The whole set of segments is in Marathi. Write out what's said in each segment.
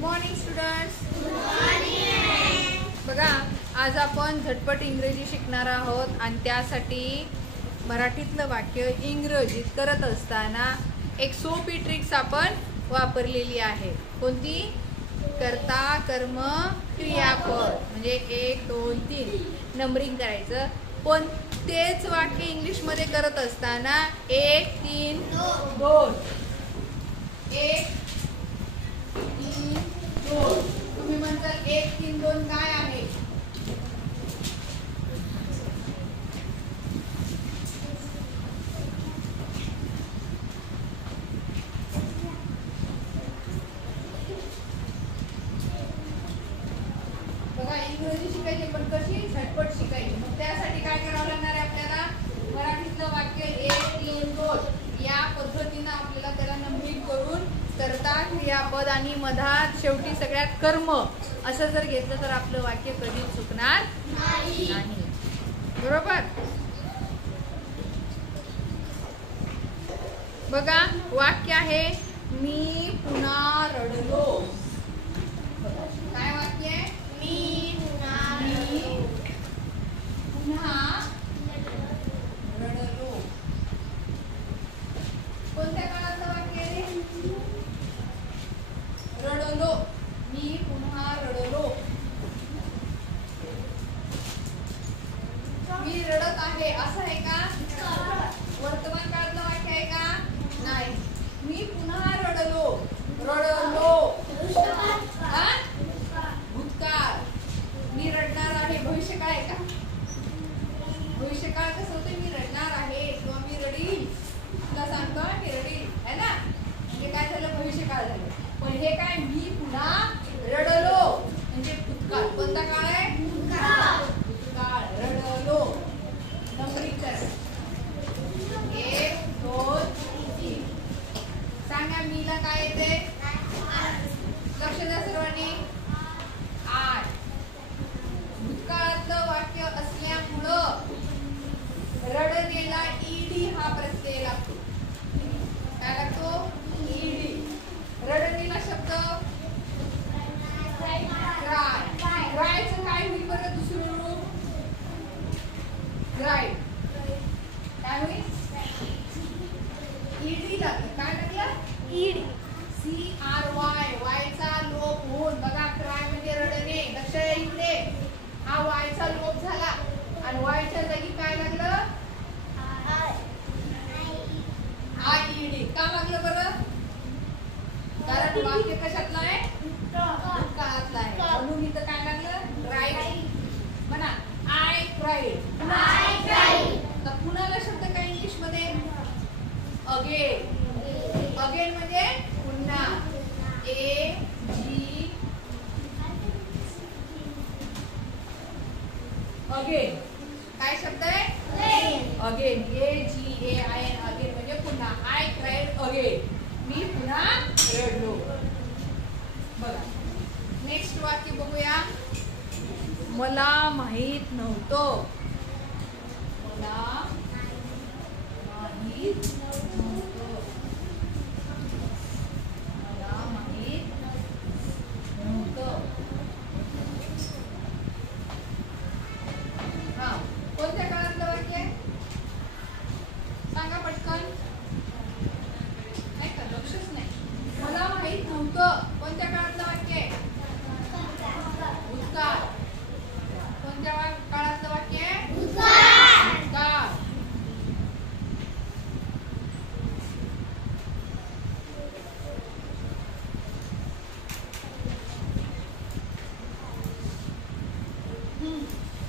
Morning students. बघा, आज आपण झटपट इंग्रजी शिकणार आहोत आणि त्यासाठी मराठीतलं वाक्य इंग्रजीत करत असताना एक सोपी ट्रिक्स आपण वापरलेली आहे. कोणती? कर्ता कर्म क्रियापद म्हणजे 1 2 3 नंबरिंग करायचं. पण तेच वाक्य इंग्लिश मध्ये करत असताना 1 3 2 1 3 2 तुम्ही म्हणताल 1 3 2 काय आहे? बघा, इंग्रजी शिकायची पण कशी? झटपट शिकायची. मग त्यासाठी काय करावं लागणार आहे आपल्याला? मराठीतलं वाक्य 1 3 2 या पद्धतीने आपल्याला त्याला नंबरिंग करून कर्ता क्रियापद आणि मधात शेवटी सगळ्यात कर्म असं जर घेतलं तर आपलं वाक्य कधीच चुकणार नाही. बरोबर? बघा, वाक्य आहे मी पुन्हा रडलो. काय वाक्य आहे? मी पुन्हा रडलो. कोणत्या काळातलं वाक्य आहे? रडलो. मी पुन्हा रडलो. मी रडत आहे असं आहे का? वर्तमान काळातलं वाक्य आहे का? नाही. मी पुन्हा रडलो. रडलो भूतकाळ. मी रडणार आहे भविष्यकाळ आहे का? भविष्यकाळ कसं होतं? मी रडणार आहे किंवा मी रडील. तुला सांगतो मी रडील है ना, म्हणजे काय झालं? भविष्यकाळ झालं. पण हे काय? मी पुन्हा रडलो म्हणजे भूतकाळ. कोणता काळ आहे? भूतकाळ. रडलो. नंबरिंग करा. 1 2 3. सांगा मीला काय येते? लक्ष द्या सर्वांनी. 8. भूतकाळातलं वाक्य असल्यामुळं रडणेला ईडी हा प्रत्यय लागतो. काय लागतो? ईडी. रडणेला शब्द क्राय. क्रायचं काय होईल बरं दुसरं रूप? क्राय. काय होईल? ईडी लागलं. काय लागलं? ईडी. CRY. वायचा लोप होऊन. बघा, क्राय म्हणजे रडणे. लक्ष इकडे. हा वायचा लोप झाला आणि वायच्या जागी काय लागलं? आयईडी. का लागलं बरं? कारण वाक्य कशातलं आहे? भूतकाळातलं आहे. म्हणून इथं काय लागलं? क्राईड. म्हणा आय क्राईड. तर पुन्हाला शब्द काय इंग्लिश मध्ये? अगेन. अगेन म्हणजे पुन्हा. अगेन. काय शब्द आहे? अगेन. AGAIN. अगेन म्हणजे पुन्हा. I cried again. मी पुन्हा रडलो. बघा, नेक्स्ट वाक्य बघूया. मला माहित नव्हतं. मला माहित नव्हतं. मला माहित नव्हतं. हा, कोणत्या काळातलं वाक्य आहे? सांगा पटकन. नाही का? लक्षच नाही. मला माहित नव्हतं. कोणत्या काळातलं वाक्य आहे? भूतकाळ. कोणत्या काळातलं वाक्य आहे? भूतकाळ.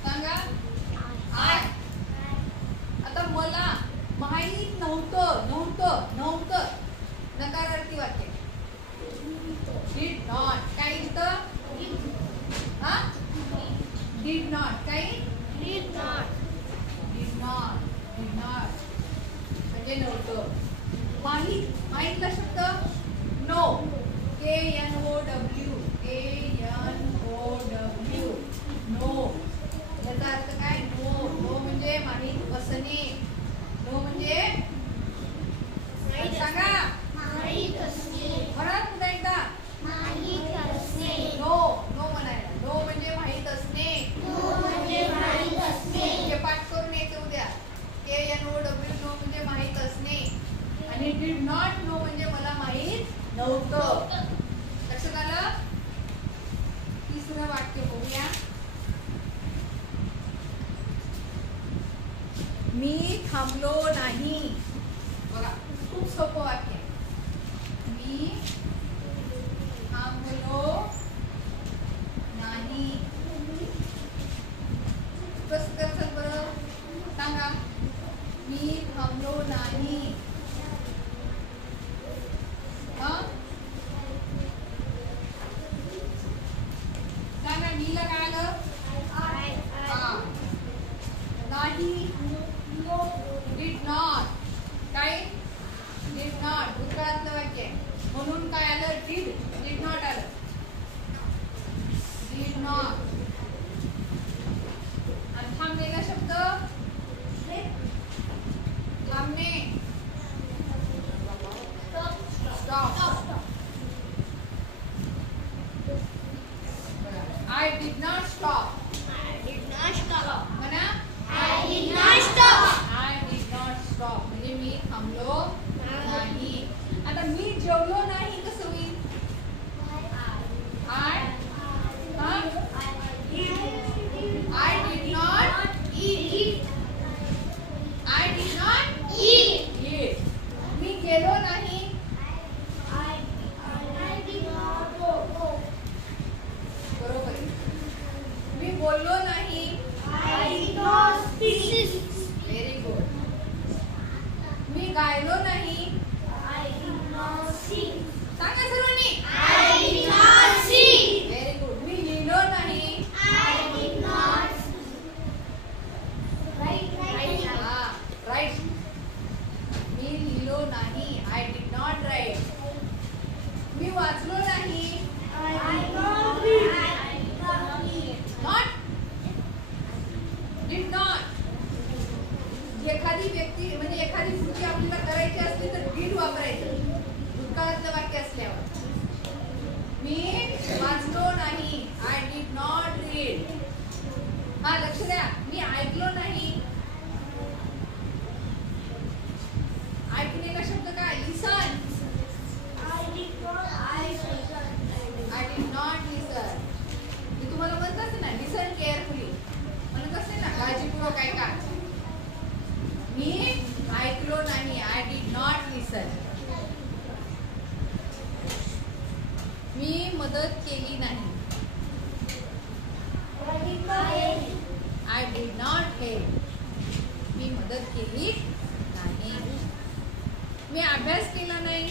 सांगा. आय. आता मला माहित नव्हतं. नव्हतं नकारार्थी वाक्य. नव्हतं. लक्षात आलं? तिसरं वाक्य बघूया. मी थांबलो नाही. बघा खूप सोपं वाक्य. मी थांबलो नाही. कसं करतात बरं सांगा. मी थांबलो नाही. सांगा मीला काय आलं? नाही. Did not. काय? डिड नॉट भूतकाळातलं वाक्य म्हणून काय आलं? डिड नॉट आलं. Did not. आणि थांबलेला शब्द थांबणे. Stop. I did not stop. म्हणा. I did not stop. म्हणजे मी थांबलो नाही. आता मी जेवलो नाही कसं होईल? I did not eat. I did not eat. मी गेलो नाही. बरोबर आहे. मी बोललो नाही. Very good. मी गायलो नाही. सांगा सर्वांनी. Very good. मी लिहिलो नाही. राईट. मी लिहिलो नाही. I did not write. मी वाचलो नाही. नॉट. Did not. एखादी व्यक्ती म्हणजे एखादी कृती आपल्याला करायची असली तर डिड वापरायचं भूतकाळातलं वाक्य असल्यावर. मी वाचलो नाही. I did not read. हा लक्ष द्या. मी ऐकलो नाही. ऐकलेला शब्द काय? लिसन. I did not listen. मी तुम्हाला म्हणत असते ना लिसन केअरफुली म्हणत असते ना काळजीपूर्वक ऐका. मी ऐकलो नाही. I did not listen. मी मदत केली नाही. I did not help. मी मदत केली नाही. मी अभ्यास केला नाही.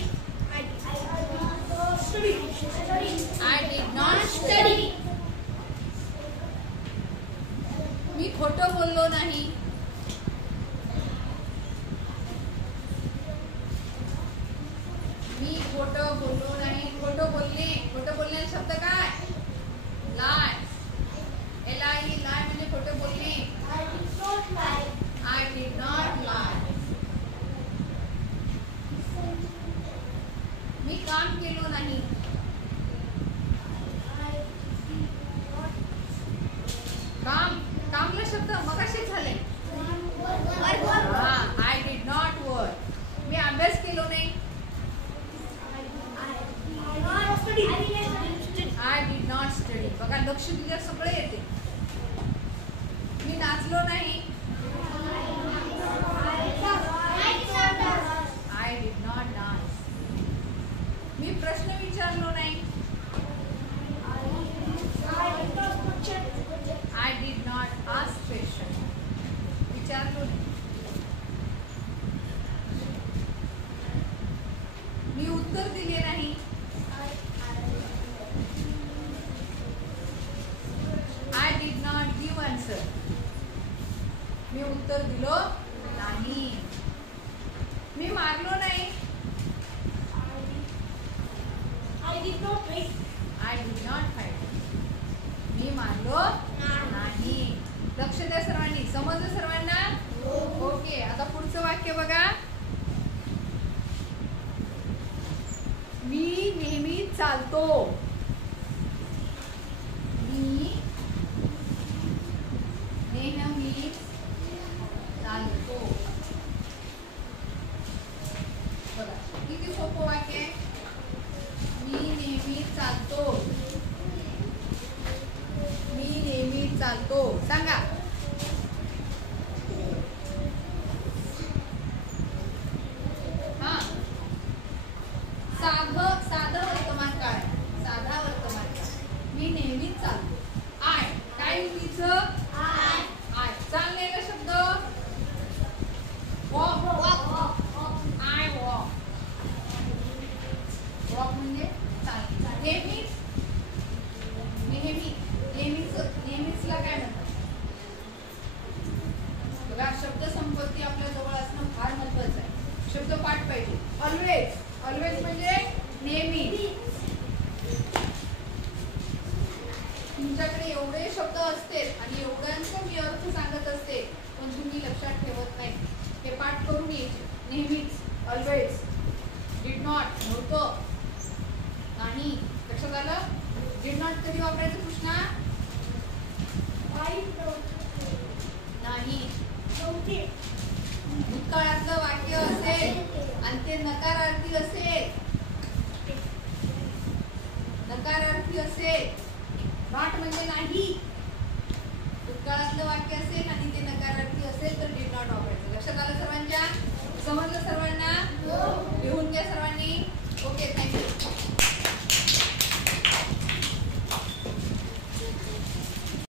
I did not study. मी खोटं बोललो नाही. मी खोटं बोललो नाही. खोटं बोलणे. खोटं बोलण्याचा शब्द काय? लाय. LIE लाय म्हणजे खोटं बोलणे. I did not lie. मी काम केलो नाही. कामला शब्द मगाशीच झाले. I did not work. मी अभ्यास केलो नाही. I did not study. बघा लक्ष दिल्यावर सगळे येते. मी नाचलो नाही. I did not dance. मी प्रश्न विचारलो नाही. I did not ask question. विचारलो नाही. मी उत्तर दिले नाही. I did not give answer. मी उत्तर दिलो नाही. मी मारलो नाही. I did not fight. मी मारलो नाही. लक्ष द्या सर्वांनी. समजलं सर्वांना? ओके. आता पुढचं वाक्य बघा. मी नेहमी चालतो. मी नेहमी चालतो. बघा किती सोपं वाक्य आहे. चालतो. सांगा. हा, साधं वर्तमान काळ आहे. साधा वर्तमान काळ. मी नेहमीच चालतो. आय काय इंग्लिशचं? आय चाललेला शब्द वॉक. I walk. वॉक म्हणजे चालणे. नेहमीच. नेहमीचला काय म्हणतात? बघा, शब्द संपत्ती आपल्या जवळ असणं फार महत्वाचं आहे. शब्द पाठ पाहिजे. ऑलवेज. ऑलवेज म्हणजे नेहमी. तुमच्याकडे एवढे शब्द असते आणि एवढ्यांचा मी अर्थ सांगत असते, पण तुम्ही लक्षात ठेवत नाही. हे पाठ करून यायचे. नेहमीच. ऑलवेज. डिड नॉट नव्हतं. नाही. लक्षात आलं? डिड नॉट कधी वापरायचं कृष्णा? नाही. भूतकाळातलं वाक्य असेल आणि ते नकारार्थी असेल. नकारार्थी असेल. नॉट म्हणजे नाही. भूतकाळातलं वाक्य असेल